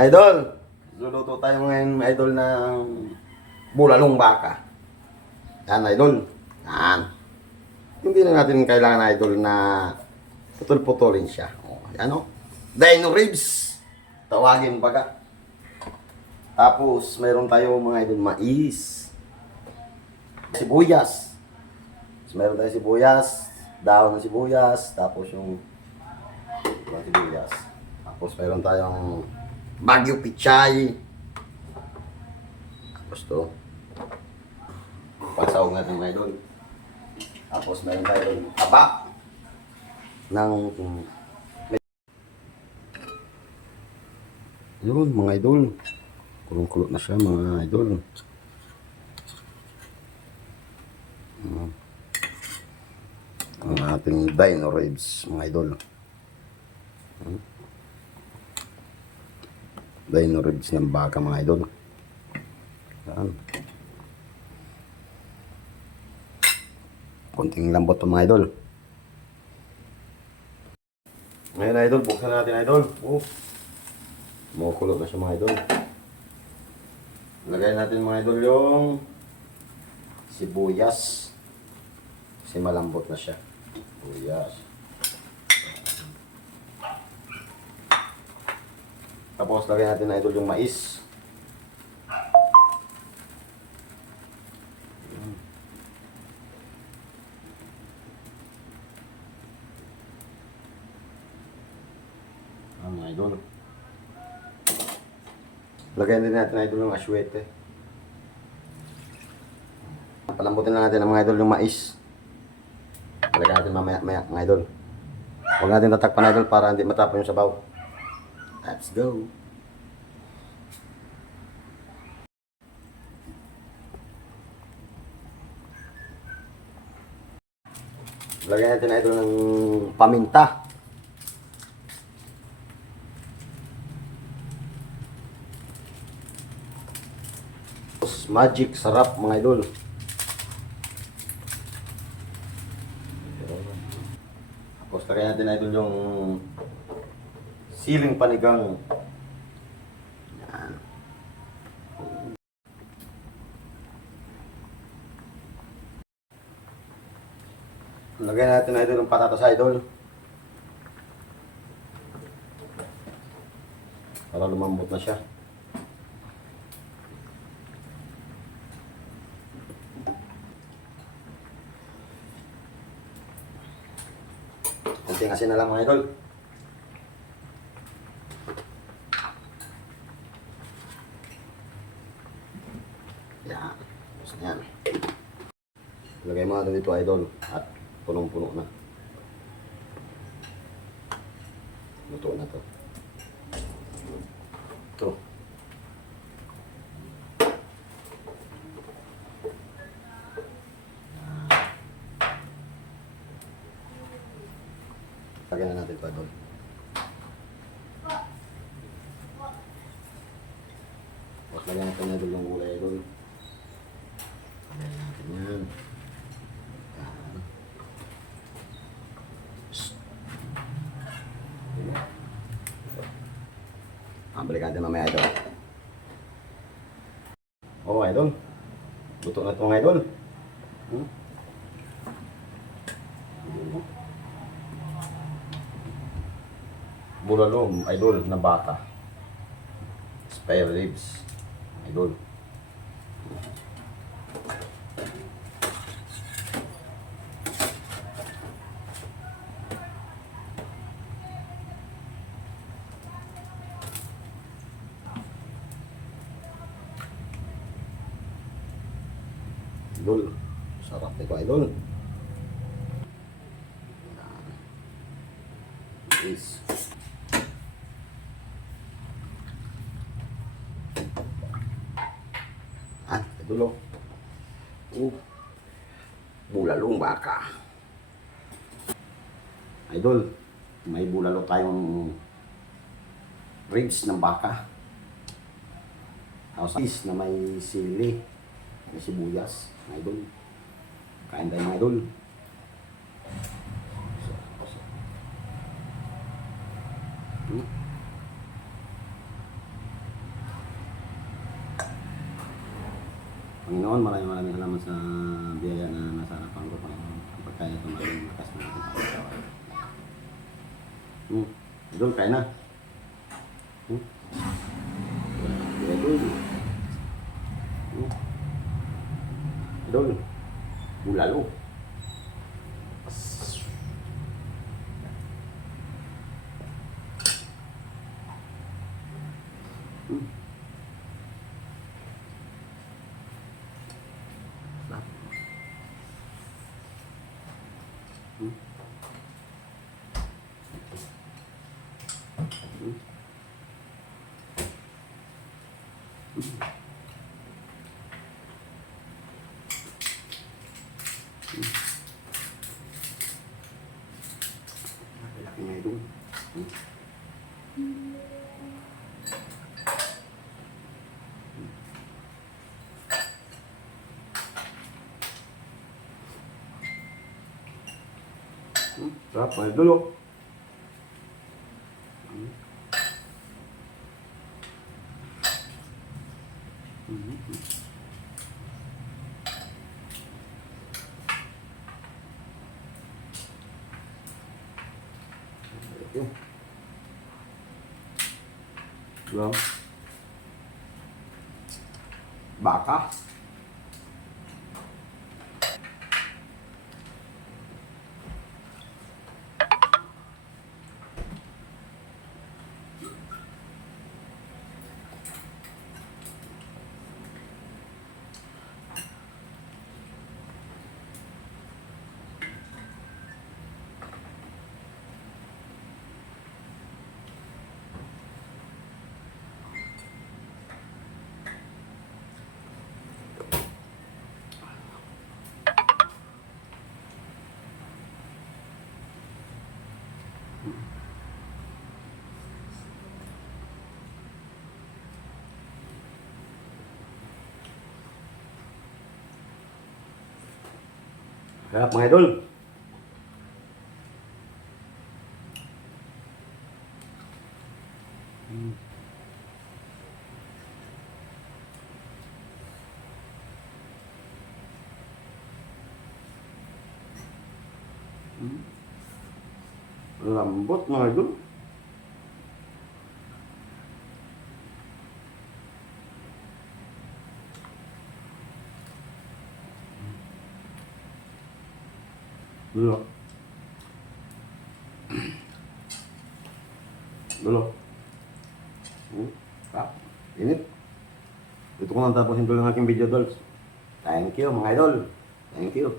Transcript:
Mga idol, luluto tayo ngayon idol ng bulalong baka. Yan idol. Yan. Hindi na natin kailangan idol na putol-putulin siya. O, yan o. Dino ribs. Tawagin baga. Tapos, mayroon tayo mga idol mais. Sibuyas. Tapos, mayroon tayo sibuyas. Dahon ng sibuyas. Tapos yung sibuyas. Tapos, mayroon tayong Baguio Pichay. Tapos to. Pagsawag natin mga idol. Tapos meron tayo taba ng yun mga idol. Kulong-kulo na siya mga idol. Mm. Ang ating dino ribs mga idol. Mm. Dino ribs ng baka mga idol. Yan. Konting lambot pa mga idol. Ngayon idol, buksan natin idol. Oh. Mumukulo na siya mga idol. Lagay natin mga idol yung sibuyas. Kasi malambot na siya. Sibuyas. Tapos lagay natin idol yung mais. Mga idol. Lagyan din natin idol yung aswete. Palambutin na natin ang mga idol yung mais. Lagyan natin mamaya maya mga idol. Huwag natin tatakpan idol para hindi matapon yung sabaw. Let's go. Lagyan natin idol ng paminta. Magic sarap mga idol. Tapos lagyan natin idol yung siling panigang. Yan. Lagyan natin idol yung patatas idol. Para lumambot na siya. Kunting asin na lang mga idol. Yan. Tapos na yan. Lagay mo natin dito idol. At punong-puno na. Luto na to. Ito. Lagyan na natin ito idol. Tapos lagyan natin na idol yung gulay idol. Lagyan natin yan. Yan. Shhh. Balikan natin mamaya idol. Oo idol. Luto na ito mga idol. Hmm? Bulalong, idol, na bata. Spare ribs, idol. Idol, sarap nito idol. Is. Idol oh. Uh, bulalong baka. Idol, may bulalo tayong ribs ng baka. Tapos is na may sili, may sibuyas, mga idol. Kain tayo mga idol. So, so. Hmm. Panginoon, maraming maraming salamat sa biyaya na nasa harapan ko, Panginoon. Ang pagkaya ito, maraming makas na natin, Panginoon. Hmm. Idol, kain na. Idol. Bulalo. Hmm. Sarap. Hmm. Hmm. Laki na ito. Hmm, Sarap, may dulo. Hmm. Mhm. Ito. Belum. Baka. Sarap mga idol. Hmm. Hmm. Lambot mga idol. Dulo. Dulo. Hmm. Ah, init. Ito ko nang tapusin ko lang aking video dolls. Thank you mga idol. Thank you.